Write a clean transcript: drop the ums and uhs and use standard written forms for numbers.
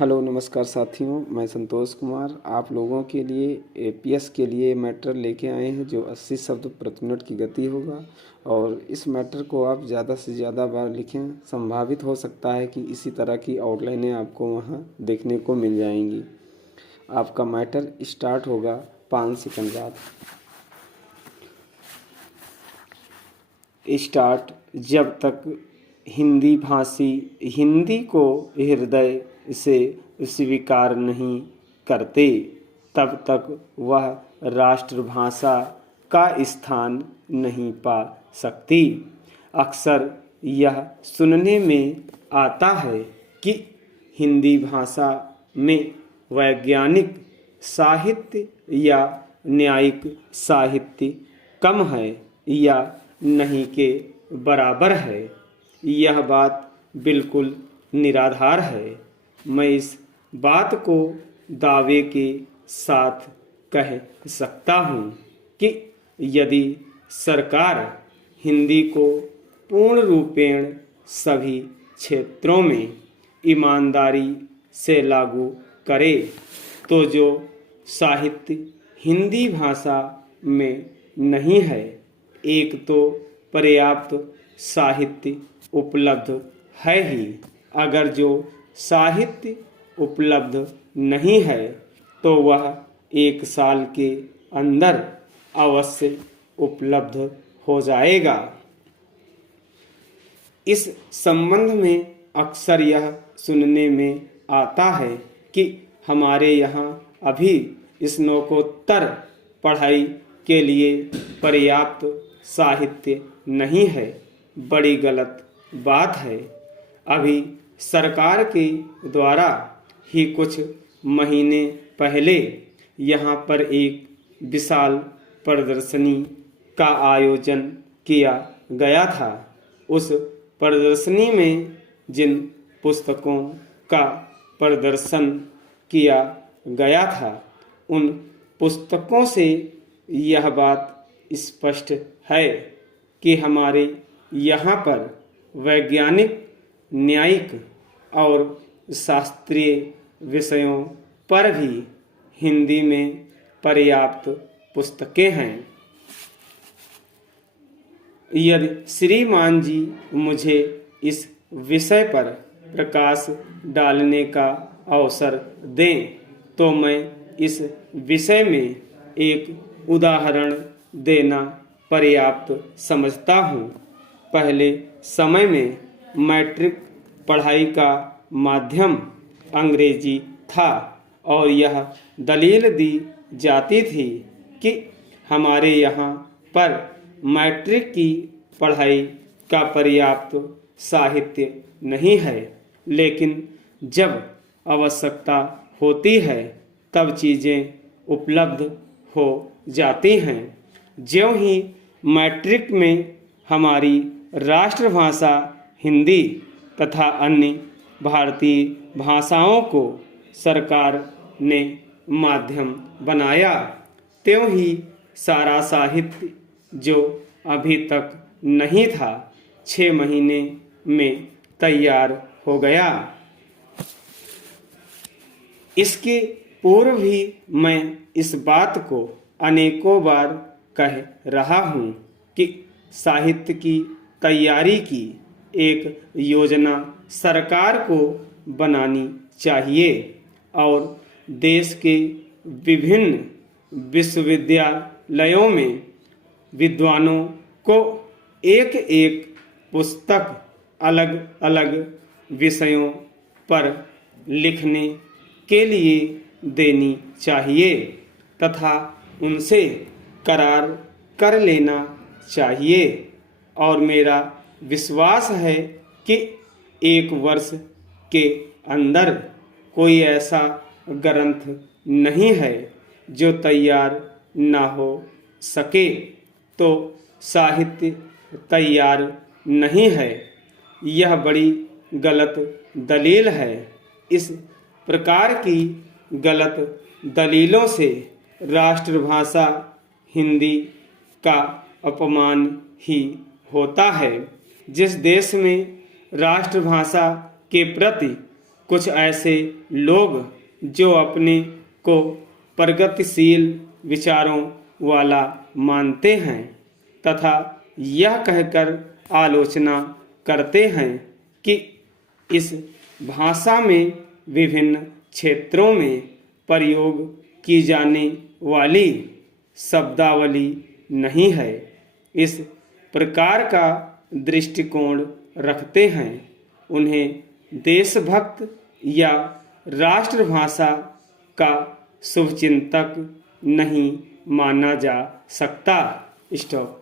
Hello नमस्कार साथियों, मैं संतोष कुमार आप लोगों के लिए एपीएस के लिए मैटर लेके आए हैं जो 80 शब्द प्रति मिनट की गति होगा। और इस मैटर को आप ज़्यादा से ज़्यादा बार लिखें। संभावित हो सकता है कि इसी तरह की आउटलाइनें आपको वहाँ देखने को मिल जाएंगी। आपका मैटर स्टार्ट होगा 5 सेकंड बाद। स्टार्ट। जब तक हिंदी भाषी हिंदी को हृदय से स्वीकार नहीं करते तब तक वह राष्ट्रभाषा का स्थान नहीं पा सकती। अक्सर यह सुनने में आता है कि हिंदी भाषा में वैज्ञानिक साहित्य या न्यायिक साहित्य कम है या नहीं के बराबर है। यह बात बिल्कुल निराधार है। मैं इस बात को दावे के साथ कह सकता हूँ कि यदि सरकार हिंदी को पूर्ण रूपेण सभी क्षेत्रों में ईमानदारी से लागू करे तो जो साहित्य हिंदी भाषा में नहीं है, एक तो पर्याप्त साहित्य उपलब्ध है ही, अगर जो साहित्य उपलब्ध नहीं है तो वह 1 साल के अंदर अवश्य उपलब्ध हो जाएगा। इस संबंध में अक्सर यह सुनने में आता है कि हमारे यहाँ अभी स्नातकोत्तर पढ़ाई के लिए पर्याप्त साहित्य नहीं है। बड़ी गलत बात है। अभी सरकार के द्वारा ही कुछ महीने पहले यहाँ पर एक विशाल प्रदर्शनी का आयोजन किया गया था। उस प्रदर्शनी में जिन पुस्तकों का प्रदर्शन किया गया था उन पुस्तकों से यह बात स्पष्ट है कि हमारे यहाँ पर वैज्ञानिक, न्यायिक और शास्त्रीय विषयों पर भी हिंदी में पर्याप्त पुस्तकें हैं। यदि श्रीमान जी मुझे इस विषय पर प्रकाश डालने का अवसर दें तो मैं इस विषय में एक उदाहरण देना पर्याप्त समझता हूँ। पहले समय में मैट्रिक पढ़ाई का माध्यम अंग्रेजी था और यह दलील दी जाती थी कि हमारे यहाँ पर मैट्रिक की पढ़ाई का पर्याप्त साहित्य नहीं है, लेकिन जब आवश्यकता होती है तब चीज़ें उपलब्ध हो जाती हैं। ज्यों ही मैट्रिक में हमारी राष्ट्रभाषा हिंदी तथा अन्य भारतीय भाषाओं को सरकार ने माध्यम बनाया, त्यों ही सारा साहित्य जो अभी तक नहीं था 6 महीने में तैयार हो गया। इसके पूर्व भी मैं इस बात को अनेकों बार कह रहा हूँ कि साहित्य की तैयारी की एक योजना सरकार को बनानी चाहिए और देश के विभिन्न विश्वविद्यालयों में विद्वानों को एक एक पुस्तक अलग अलग विषयों पर लिखने के लिए देनी चाहिए तथा उनसे करार कर लेना चाहिए। और मेरा विश्वास है कि 1 वर्ष के अंदर कोई ऐसा ग्रंथ नहीं है जो तैयार ना हो सके। तो साहित्य तैयार नहीं है, यह बड़ी गलत दलील है। इस प्रकार की गलत दलीलों से राष्ट्रभाषा हिंदी का अपमान ही होता है। जिस देश में राष्ट्रभाषा के प्रति कुछ ऐसे लोग जो अपने को प्रगतिशील विचारों वाला मानते हैं तथा यह कहकर आलोचना करते हैं कि इस भाषा में विभिन्न क्षेत्रों में प्रयोग की जाने वाली शब्दावली नहीं है, इस प्रकार का दृष्टिकोण रखते हैं, उन्हें देशभक्त या राष्ट्रभाषा का शुभचिंतक नहीं माना जा सकता। स्टॉप।